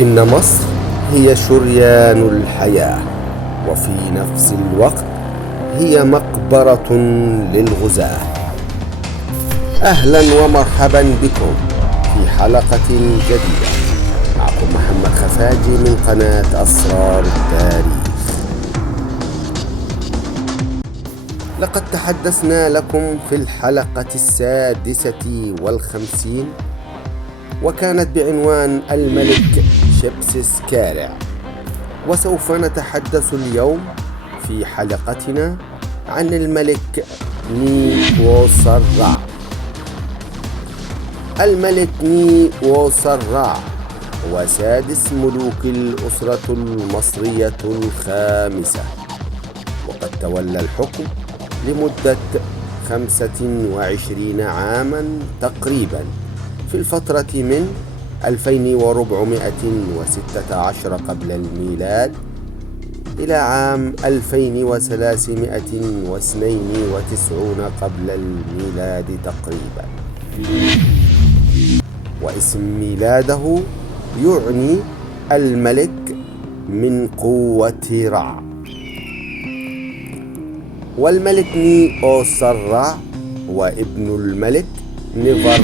إن مصر هي شريان الحياة، وفي نفس الوقت هي مقبرة للغزاة. أهلا ومرحبا بكم في حلقة جديدة. معكم محمد خفاجي من قناة أسرار التاريخ. لقد تحدثنا لكم في الحلقة 56 وكانت بعنوان الملك شبسس كارع، وسوف نتحدث اليوم في حلقتنا عن الملك نيووسرع. الملك نيووسرع هو سادس ملوك الأسرة المصرية الخامسة، وقد تولى الحكم لمدة 25 عاما تقريبا في الفترة من 2416 قبل الميلاد إلى عام 2392 قبل الميلاد تقريبا. واسم ميلاده يعني الملك من قوة رع. والملك نيووسرع هو ابن الملك نيفر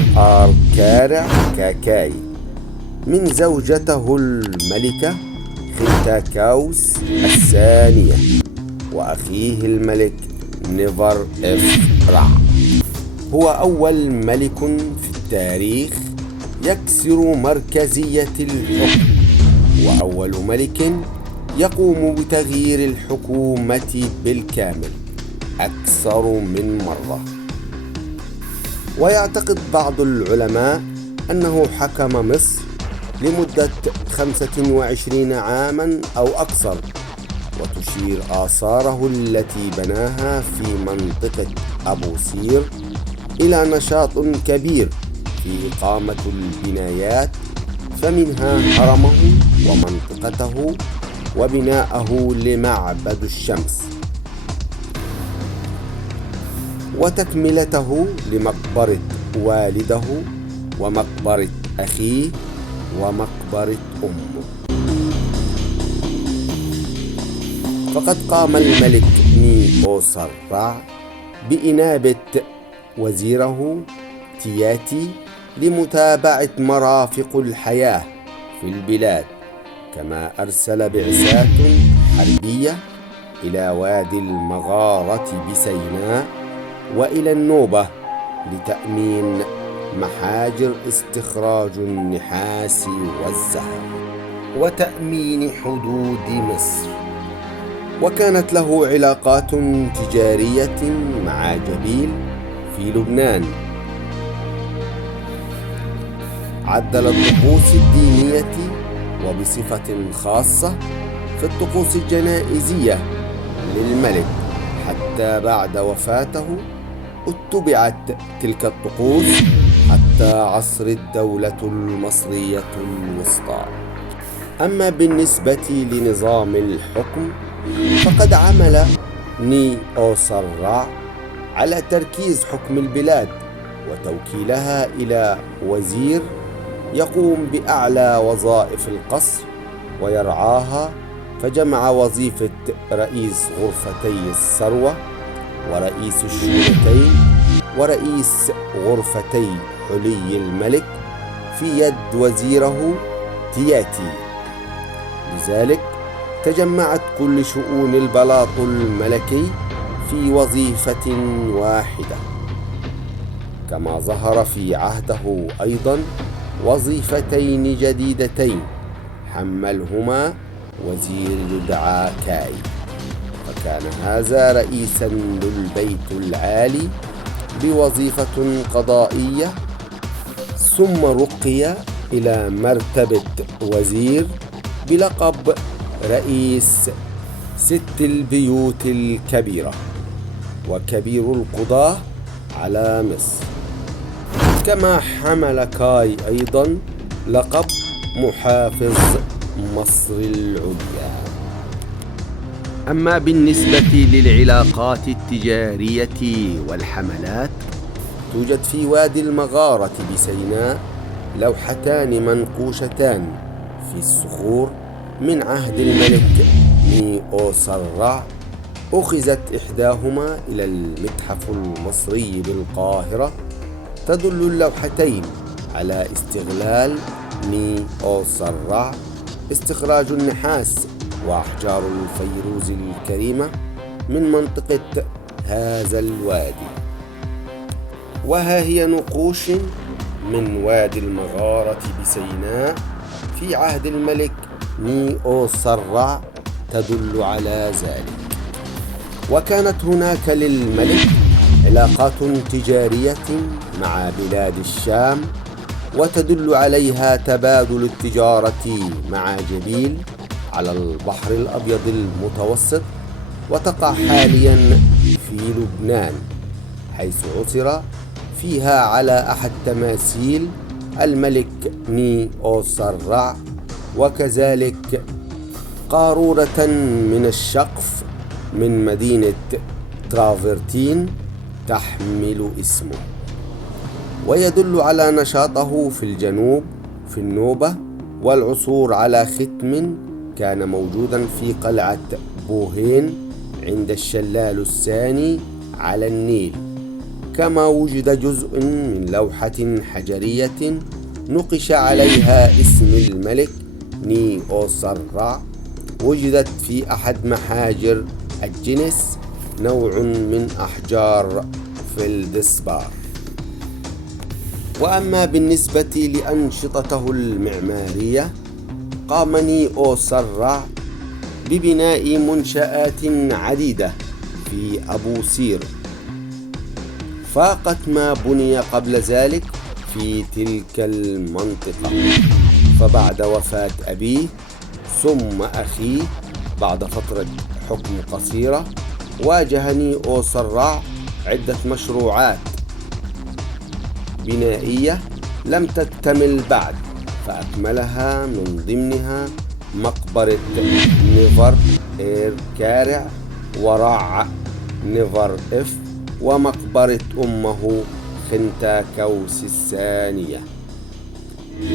كارع كاكاي من زوجته الملكة خنتاكاوس الثانية وأخيه الملك نيفر رع. هو أول ملك في التاريخ يكسر مركزية الحكم، وأول ملك يقوم بتغيير الحكومة بالكامل أكثر من مرة. ويعتقد بعض العلماء أنه حكم مصر لمدة 25 عاما أو أكثر، وتشير آثاره التي بناها في منطقة أبو سير إلى نشاط كبير في إقامة البنايات، فمنها هرمه ومنطقته وبناءه لمعبد الشمس، وتكملته لمقبرة والده ومقبرة أخيه ومقبرة أمه. فقد قام الملك نيووسرع بإنابة وزيره تياتي لمتابعة مرافق الحياة في البلاد، كما أرسل بعثات حربية إلى وادي المغارة بسيناء وإلى النوبة لتأمين محاجر استخراج النحاس والذهب وتأمين حدود مصر. وكانت له علاقات تجارية مع جبيل في لبنان. عدل الطقوس الدينية وبصفة خاصة في الطقوس الجنائزية للملك، حتى بعد وفاته اتبعت تلك الطقوس حتى عصر الدولة المصرية الوسطى. أما بالنسبة لنظام الحكم فقد عمل نيووسرع على تركيز حكم البلاد وتوكيلها إلى وزير يقوم بأعلى وظائف القصر ويرعاها، فجمع وظيفة رئيس غرفتي الثروة ورئيس الشؤونتين ورئيس غرفتي حلي الملك في يد وزيره تياتي. لذلك تجمعت كل شؤون البلاط الملكي في وظيفة واحدة، كما ظهر في عهده أيضا وظيفتين جديدتين حملهما وزير يدعى كاي، فكان هذا رئيسا للبيت العالي بوظيفة قضائية، ثم رقي إلى مرتبة وزير بلقب رئيس 6 البيوت الكبيرة وكبير القضاة على مصر. كما حمل كاي أيضا لقب محافظ مصر العليا. أما بالنسبة للعلاقات التجارية والحملات توجد في وادي المغارة بسيناء لوحتان منقوشتان في الصخور من عهد الملك نيوسرع. أخذت إحداهما إلى المتحف المصري بالقاهرة. تدل اللوحتين على استغلال نيوسرع استخراج النحاس وأحجار الفيروز الكريمة من منطقة هذا الوادي. وها هي نقوش من وادي المغارة بسيناء في عهد الملك نيوسرع تدل على ذلك. وكانت هناك للملك علاقات تجارية مع بلاد الشام، وتدل عليها تبادل التجارة مع جبيل على البحر الأبيض المتوسط، وتقع حاليا في لبنان، حيث عثر فيها على أحد تماثيل الملك نيوسرع، وكذلك قارورة من الشقف من مدينة ترافرتين تحمل اسمه، ويدل على نشاطه في الجنوب في النوبة، والعثور على ختم كان موجودا في قلعة بوهين عند الشلال الثاني على النيل. كما وجد جزء من لوحة حجرية نقش عليها اسم الملك نيوسرع، وجدت في أحد محاجر الجنس، نوع من أحجار فلدسبار. وأما بالنسبة لأنشطته المعمارية، قام نيوسرع ببناء منشآت عديدة في أبو سير فاقت ما بني قبل ذلك في تلك المنطقة. فبعد وفاة أبيه ثم أخيه بعد فترة حكم قصيرة، واجه نيوسرع عدة مشروعات بنائية لم تكتمل بعد، فأكملها من ضمنها مقبرة نفر إير كارع ورع نفر إف، ومقبرة أمه خنتاكوس الثانية.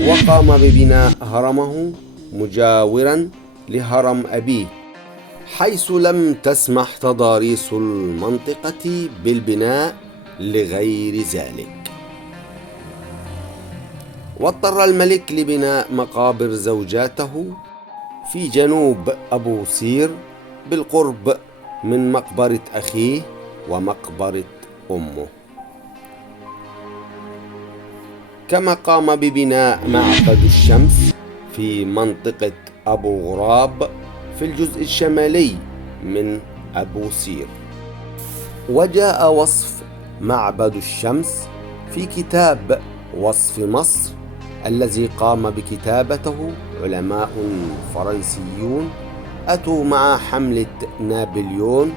وقام ببناء هرمه مجاورا لهرم أبيه، حيث لم تسمح تضاريس المنطقة بالبناء لغير ذلك. واضطر الملك لبناء مقابر زوجاته في جنوب أبو سير بالقرب من مقبرة أخيه ومقبرة أمه. كما قام ببناء معبد الشمس في منطقة أبو غراب في الجزء الشمالي من أبو سير. وجاء وصف معبد الشمس في كتاب وصف مصر الذي قام بكتابته علماء فرنسيون أتوا مع حملة نابليون،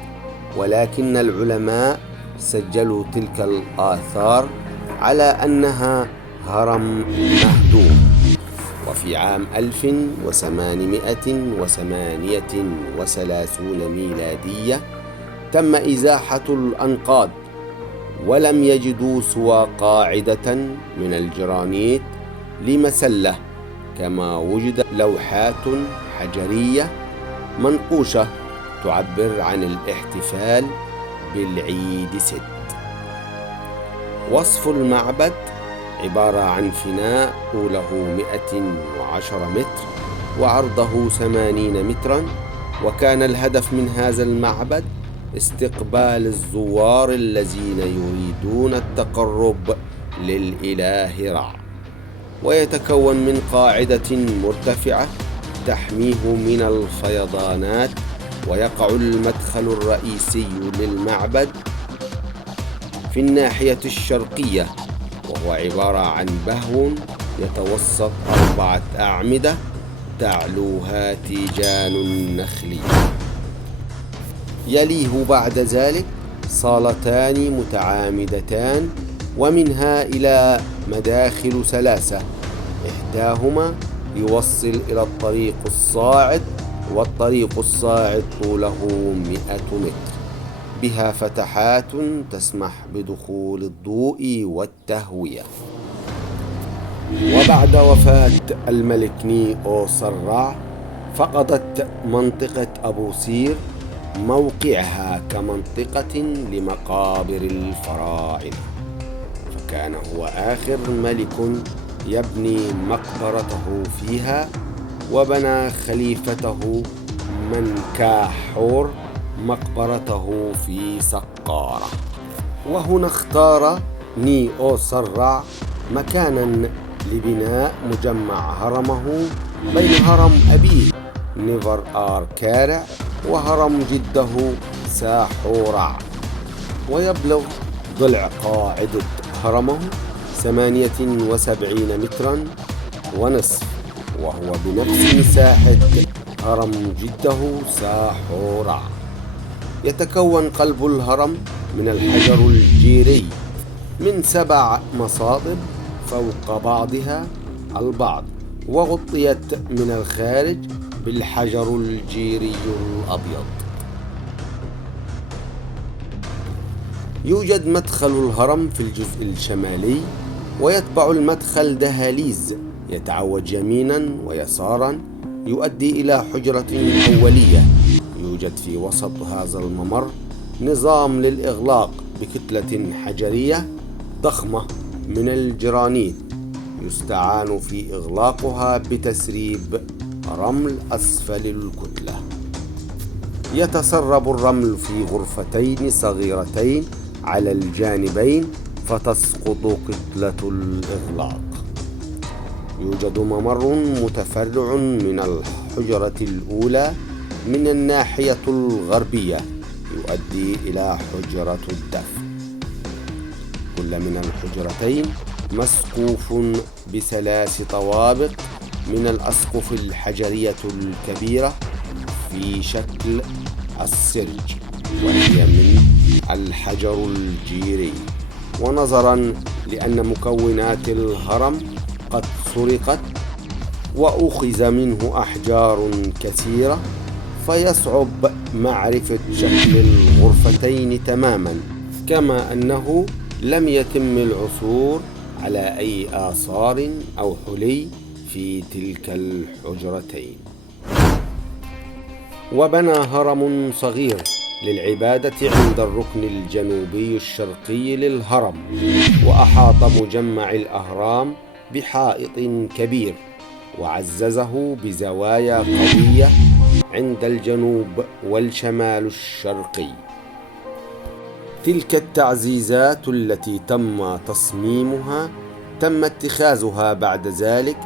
ولكن العلماء سجلوا تلك الآثار على أنها هرم مهدوم. وفي عام 1838 ميلادية تم إزاحة الأنقاض، ولم يجدوا سوى قاعدة من الجرانيت لمسلة. كما وجد لوحات حجرية منقوشة تعبر عن الاحتفال بالعيد 6. وصف المعبد عبارة عن فناء طوله 110 متر وعرضه 80 مترا، وكان الهدف من هذا المعبد استقبال الزوار الذين يريدون التقرب للإله رع. ويتكون من قاعدة مرتفعة تحميه من الفيضانات، ويقع المدخل الرئيسي للمعبد في الناحية الشرقية، وهو عبارة عن بهو يتوسط 4 أعمدة تعلوها تيجان النخل. يليه بعد ذلك صالتان متعامدتان، ومنها إلى مداخل 3، إحداهما يوصل إلى الطريق الصاعد، والطريق الصاعد طوله 100 متر، بها فتحات تسمح بدخول الضوء والتهوية. وبعد وفاة الملك نيئو سرع فقدت منطقة أبو سير موقعها كمنطقة لمقابر الفراعنة، فكان هو آخر ملك يبني مقبرته فيها، وبنى خليفته منكاحور مقبرته في سقارة. وهنا اختار نيئو سرع مكانا لبناء مجمع هرمه بين هرم أبيه نيفر آر كارع وهرم جده ساحورع، ويبلغ ضلع قاعدة هرمه 78 مترا ونصف، وهو بنفس مساحة هرم جده ساحورع. يتكون قلب الهرم من الحجر الجيري من 7 مصاطب فوق بعضها البعض، وغطيت من الخارج بالحجر الجيري الأبيض. يوجد مدخل الهرم في الجزء الشمالي، ويتبع المدخل دهاليز يتعوج يمينا ويسارا يؤدي إلى حجرة أولية. يوجد في وسط هذا الممر نظام للإغلاق بكتلة حجرية ضخمة من الجرانيت، يستعان في إغلاقها بتسريب رمل أسفل الكتلة. يتسرب الرمل في غرفتين صغيرتين على الجانبين فتسقط كتلة الإغلاق. يوجد ممر متفرع من الحجرة الأولى من الناحية الغربية يؤدي إلى حجرة الدفن. كل من الحجرتين مسقوف بثلاث طوابق من الأسقف الحجرية الكبيرة في شكل السرج، وهي من الحجر الجيري. ونظرا لأن مكونات الهرم قد سرقت وأخذ منه أحجار كثيرة، فيصعب معرفة شكل الغرفتين تماما، كما أنه لم يتم العثور على أي آثار أو حلي في تلك الحجرتين. وبنى هرم صغير للعبادة عند الركن الجنوبي الشرقي للهرم، وأحاط مجمع الأهرام بحائط كبير، وعززه بزوايا قوية عند الجنوب والشمال الشرقي. تلك التعزيزات التي تم تصميمها تم اتخاذها بعد ذلك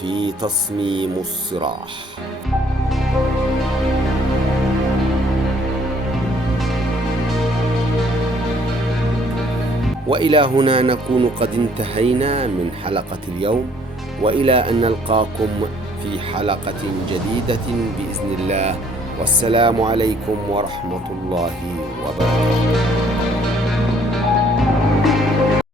في تصميم الصراح. وإلى هنا نكون قد انتهينا من حلقة اليوم، وإلى أن نلقاكم في حلقة جديدة بإذن الله، والسلام عليكم ورحمة الله وبركاته.